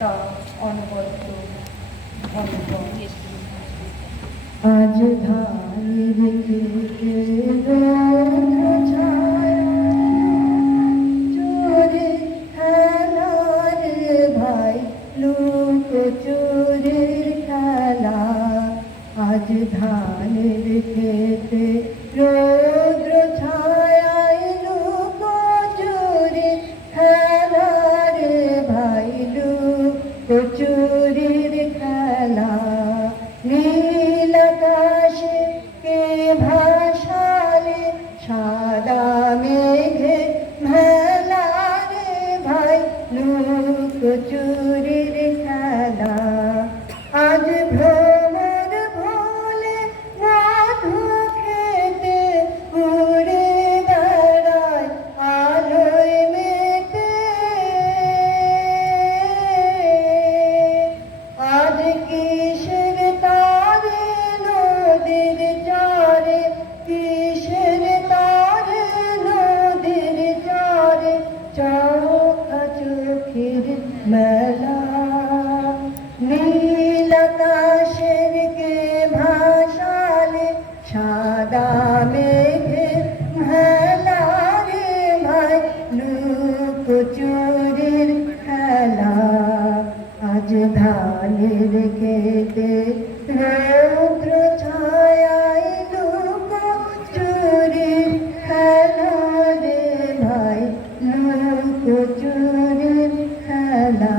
অনবদ্য আজ ধানের খেতে চোরে খেলার ভাই লোক চোরের খেলা। আজ ধানের খেতে রৌদ্র ছায় লোক চোরের খেলার ভাই লোক চোরের খেলা। নীল আকাশে কে ভাসালে সাদা মেঘে মেলা রে ভাই লোক চোরের খেলা। আজ ভ্রমর ভোলে মধু খেতে উড়ে বেড়ায় আলোয় মেতে। আজ কিসের তারে নদীর চারে, কিসের তারে নদীর চারে চোখা চোখের মেলা। নীল আকাশের কে ভাসালে সাদা মেঘের মেলা রে ভাই লোক চোরের খেলা। আজ ধানের খেতে রৌদ্র ছায়ায় লোক চোরের খেলা রে ভাই লোক চোরের খেলা।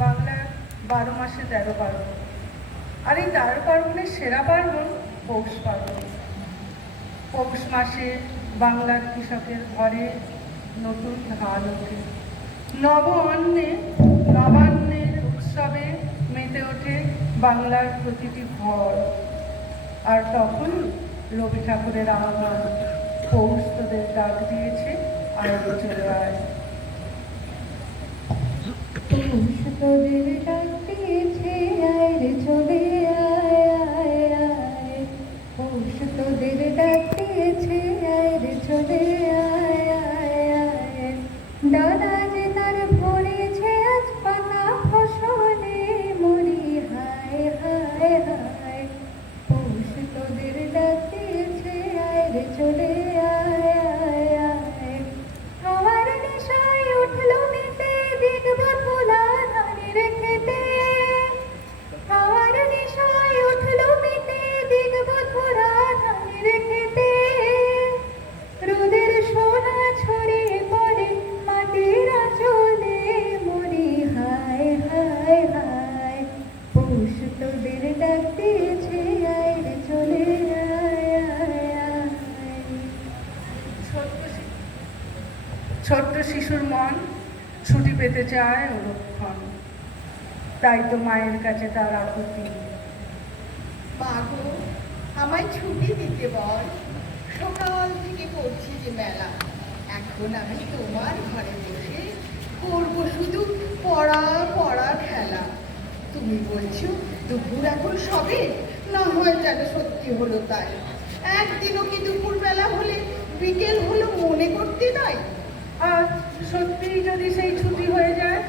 বাংলার 12 মাসে 13 পার্বণ, আর এই 13 পার্বণের সেরা পার্বণ পৌষ পার্বণ। পৌষ মাসে বাংলার কৃষকের ঘরে নতুন ধান ওঠে, নবান্নের উৎসবে মেতে ওঠে বাংলার প্রতিটি ঘর। আর তখন রবি ঠাকুরের আহ্বান, পৌষ তোদের ডাক দিয়েছে আর চলে আয়। পৌষ তোদের ডাক দিয়েছে আয় রে চলে আয় আয় আয়। পৌষ তোদের ডাক দিয়েছে আয় রে চলে আয় আয় আয়। ডানা যে তার ভরেছে আজ পাকা ফসলে মরি হায় হায় হায়। পৌষ তোদের ডাক দিয়েছে আয় রে চলে আয় আয় আয়। হাওয়ার নেশায় উঠলো মেতে দেখব তোলা ধানের খেতে। হাওয়ার নেশায় উঠলো মেতে দেখব তোলা ধানের খেতে। রোদের সোনা ছড়িয়ে পড়ে মাটির আঁচলে মরি হায় হায় হায়। পৌষ তোদের ডাক দিয়েছে আয় রে চলে আয় আয় আয়। ছোট্ট শিশুর মন ছুটি পেতে চায় ওরক্ষণ, তাই তো মায়ের কাছে তার আকুতি। মা গো, আমায় ছুটি দিতে বল, সকাল থেকে পড়ছি যে মেলা। এখন আমি তোমার ঘরে বসে করবো শুধু পড়া পড়া খেলা। তুমি বলছো দুপুর এখন সবে, না হয় যেন সত্যি হলো তাই। একদিনও কি দুপুর বেলা হলে বিকেল হলো মনে করতে নাই? আর সত্যিই যদি সেই ছুটি হয়ে যায়,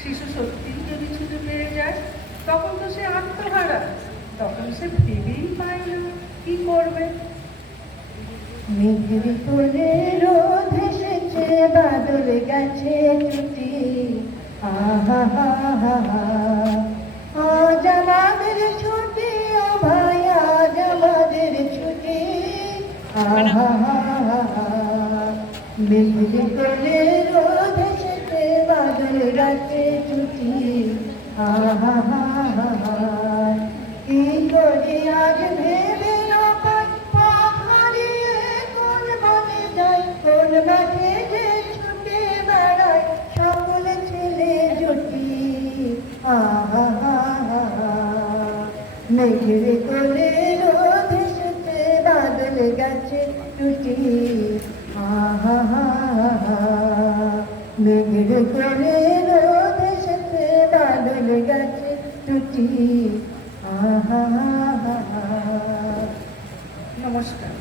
শিশু সত্যিই যদি ছুটি পেয়ে যায়, তখন তো সে আত্মহারা, তখন সে ভেবেই পায় না কি করবে। মেঘের কোলে রোদ এসেছে, বাদল গেছে ছুটি। আহা হা হা হা, আজ আমাদের ছুটি ও ভাই, আজ আমাদের ছুটি। আহা হা হা হা, মেঘের কোলে রোদ এসেছে, বাদল গেছে ছুটি। আহা হা হা হা, কি করি আজ ভেবে কোন মাঠে যে ছুটে বেড়ায় সকল ছেলে জুটি। আহা হা হা, মেঘের কোলে রোদ এসেছে, বাদল গেছে টুটি। আহা হা হা, মেঘের কোলে রোদ এসেছে, বাদল গেছে টুটি। আহা হা হা। নমস্কার।